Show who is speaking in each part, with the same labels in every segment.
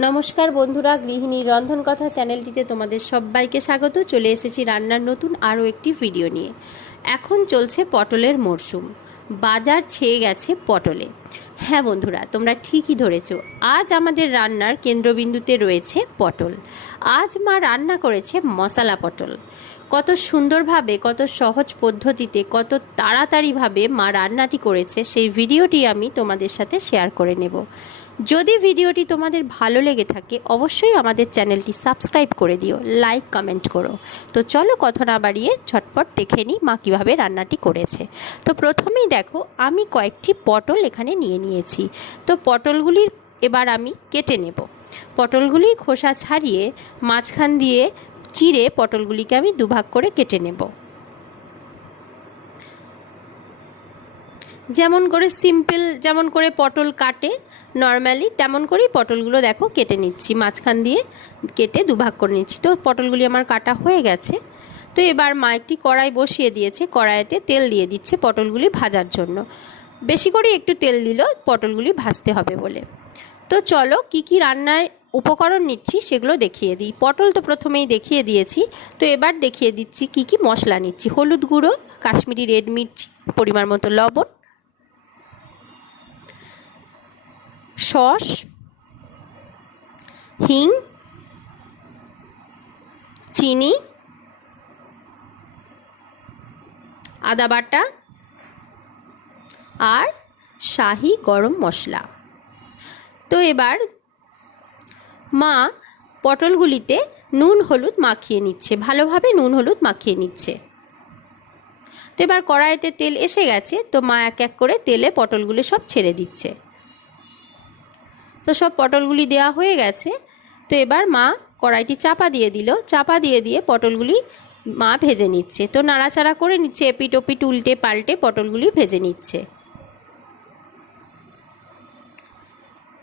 Speaker 1: নমস্কার বন্ধুরা, গৃহিণী রন্ধন কথা চ্যানেলটিতে তোমাদের সবাইকে স্বাগত। চলে এসেছি রান্নার নতুন আরও একটি ভিডিও নিয়ে। এখন চলছে পটলের মরশুম। বাজার ছেয়ে গেছে পটলে। হ্যাঁ বন্ধুরা, তোমরা ঠিকই ধরেছ। আজ আমাদের রান্নার কেন্দ্রবিন্দুতে রয়েছে পটল। আজ মা রান্না করেছে মশলা পটল। কত সুন্দরভাবে, কত সহজ পদ্ধতিতে, কত তাড়াতাড়িভাবে মা রান্নাটি করেছে, সেই ভিডিওটি আমি তোমাদের সাথে শেয়ার করে নেব। যদি ভিডিওটি তোমাদের ভালো লেগে থাকে, অবশ্যই আমাদের চ্যানেলটি সাবস্ক্রাইব করে দিও, লাইক, কমেন্ট করো। তো চলো কথা না বাড়িয়ে ঝটপট দেখে নিই মা কীভাবে রান্নাটি করেছে। তো প্রথমেই দেখো, আমি কয়েকটি পটল এখানে নিয়ে নিয়েছি। তো পটলগুলির এবার আমি কেটে নেব। পটলগুলির খোসা ছাড়িয়ে মাঝখান দিয়ে চিড়ে পটলগুলিকে আমি দুভাগ করে কেটে নেব। যেমন করে সিম্পল যেমন করে পটল কাটে নর্মালি তেমন করেই পটলগুলো দেখো কেটে নিচ্ছি, মাঝখান দিয়ে কেটে দুভাগ করে নিচ্ছি। তো পটলগুলি আমার কাটা হয়ে গেছে। তো এবার মা একটি কড়াই বসিয়ে দিয়েছে, কড়াইতে তেল দিয়ে দিচ্ছে পটলগুলি ভাজার জন্য। বেশি করে একটু তেল দিল, পটলগুলি ভাজতে হবে বলে। তো চলো কি কি রান্নার উপকরণ নিচ্ছি সেগুলো দেখিয়ে দিই। পটল তো প্রথমেই দেখিয়ে দিয়েছি। তো এবার দেখিয়ে দিচ্ছি কি কি মশলা নিচ্ছি। হলুদ গুঁড়ো, কাশ্মীরি রেড মির্চ, পরিমাণ মতো লবণ সস হিং, চিনি, আদা বাটা আর শাহি গরম মশলা। তো এবার মা পটলগুলিতে নুন হলুদ মাখিয়ে নিচ্ছে, ভালোভাবে নুন হলুদ মাখিয়ে নিচ্ছে। তো এবার কড়াইতে তেল এসে গেছে, তো মা এক এক করে তেলে পটলগুলো সব ছেড়ে দিচ্ছে। তো সব পটলগুলি দেওয়া হয়ে গেছে। তো এবার মা কড়াইটি চাপা দিয়ে দিল। চাপা দিয়ে দিয়ে পটলগুলি মা ভেজে নিচ্ছে। তো নাড়াচাড়া করে নিচ্ছে এপিট ওপিট উল্টে পাল্টে পটলগুলি ভেজে নিচ্ছে।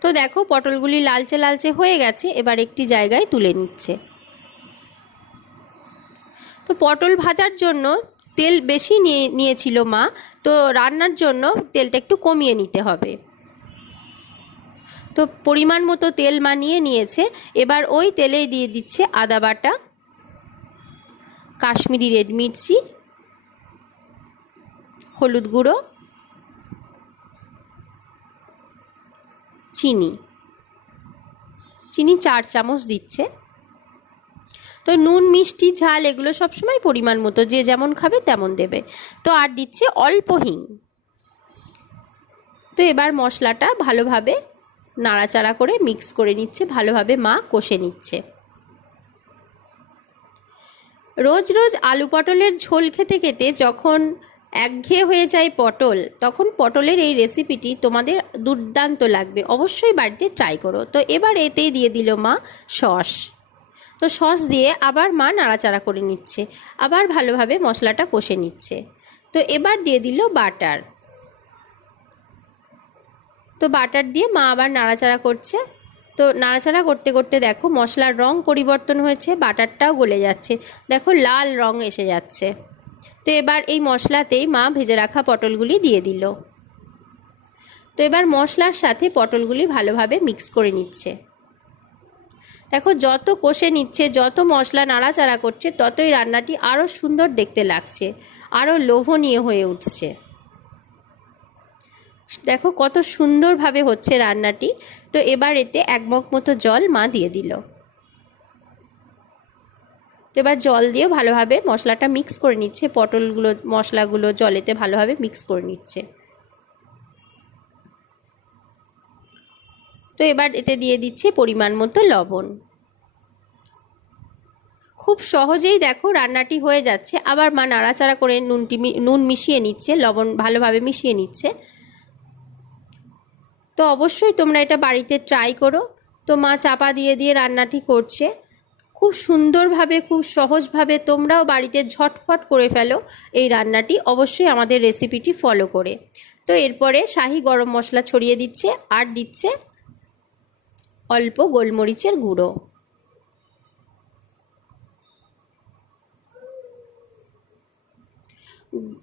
Speaker 1: তো দেখো পটলগুলি লালচে লালচে হয়ে গেছে। এবার একটি জায়গায় তুলে নিচ্ছে। তো পটল ভাজার জন্য তেল বেশি নিয়ে, নিয়েছিল মা। তো রান্নার জন্য তেলটা একটু কমিয়ে নিতে হবে। তো পরিমাণ মতো তেল মানিয়ে নিয়েছে। এবার ওই তেলেই দিয়ে দিচ্ছে আদা বাটা, কাশ্মীরি রেড মির্চি, হলুদ গুঁড়ো, চিনি। চিনি চার চামচ দিচ্ছে। তো নুন, মিষ্টি, ঝাল এগুলো সবসময় পরিমাণ মতো, যে যেমন খাবে তেমন দেবে। তো আর দিচ্ছে অল্প হিং। তো এবার মশলাটা ভালোভাবে নাড়াচাড়া করে মিক্স করে নিচ্ছে, ভালোভাবে মা কষে নিচ্ছে। রোজ রোজ আলু পটলের ঝোল খেতে খেতে যখন একঘেয়ে হয়ে যায় পটল, তখন পটলের এই রেসিপিটি তোমাদের দুর্দান্ত লাগবে। অবশ্যই বাড়িতে ট্রাই করো। তো এবার এতেই দিয়ে দিল মা সস। তো সস দিয়ে আবার মা নাড়াচাড়া করে নিচ্ছে, আবার ভালোভাবে মশলাটা কষে নিচ্ছে। তো এবার দিয়ে দিল বাটার। তো বাটার দিয়ে মা আবার নাড়াচাড়া করছে। তো নাড়াচাড়া করতে করতে দেখো মশলার রং পরিবর্তন হয়েছে, বাটারটাও গলে যাচ্ছে। দেখো লাল রং এসে যাচ্ছে। তো এবার এই মশলাতেই মা ভেজে রাখা পটলগুলি দিয়ে দিল। তো এবার মশলার সাথে পটলগুলি ভালোভাবে মিক্স করে নিচ্ছে। দেখো যত কষে নিচ্ছে, যত মশলা নাড়াচাড়া করছে, ততই রান্নাটি আরও সুন্দর দেখতে লাগছে, আরও লোভনীয় হয়ে উঠছে। দেখো কত সুন্দরভাবে হচ্ছে রান্নাটি। তো এবার এতে এক মগ মতো জল মা দিয়ে দিল। তো এবার জল দিয়ে ভালোভাবে মশলাটা মিক্স করে নিচ্ছে। পটলগুলো, মশলাগুলো জলেতে ভালোভাবে মিক্স করে নিচ্ছে। তো এবার এতে দিয়ে দিচ্ছে পরিমাণ মতো লবণ। খুব সহজেই দেখো রান্নাটি হয়ে যাচ্ছে। আবার মা নাড়াচাড়া করে নুনটি নুন মিশিয়ে নিচ্ছে, লবণ ভালোভাবে মিশিয়ে নিচ্ছে। তো অবশ্যই তোমরা এটা বাড়িতে ট্রাই করো। তো মা চাপা দিয়ে দিয়ে রান্নাটি করছে। খুব সুন্দরভাবে, খুব সহজভাবে তোমরাও বাড়িতে ঝটফট করে ফেলো এই রান্নাটি। অবশ্যই আমাদের রেসিপিটি ফলো করে। তো এরপরে শাহি গরম মশলা ছড়িয়ে দিচ্ছে আর দিচ্ছে অল্প গোলমরিচের গুঁড়ো।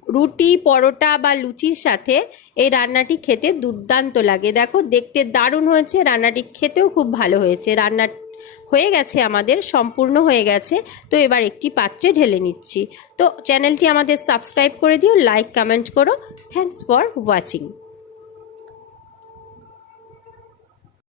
Speaker 1: রুটি, পরোটা বা লুচির সাথে এই রান্নাটি খেতে দুর্দান্ত লাগে। দেখো, দেখতে দারুণ হয়েছে, রান্নাটি খেতেও খুব ভালো হয়েছে। রান্না হয়ে গেছে আমাদের, সম্পূর্ণ হয়ে গেছে। তো এবার একটি পাত্রে ঢেলে নিচ্ছি। তো চ্যানেলটি আমাদের সাবস্ক্রাইব করে দিও, লাইক, কমেন্ট করো। Thanks for watching.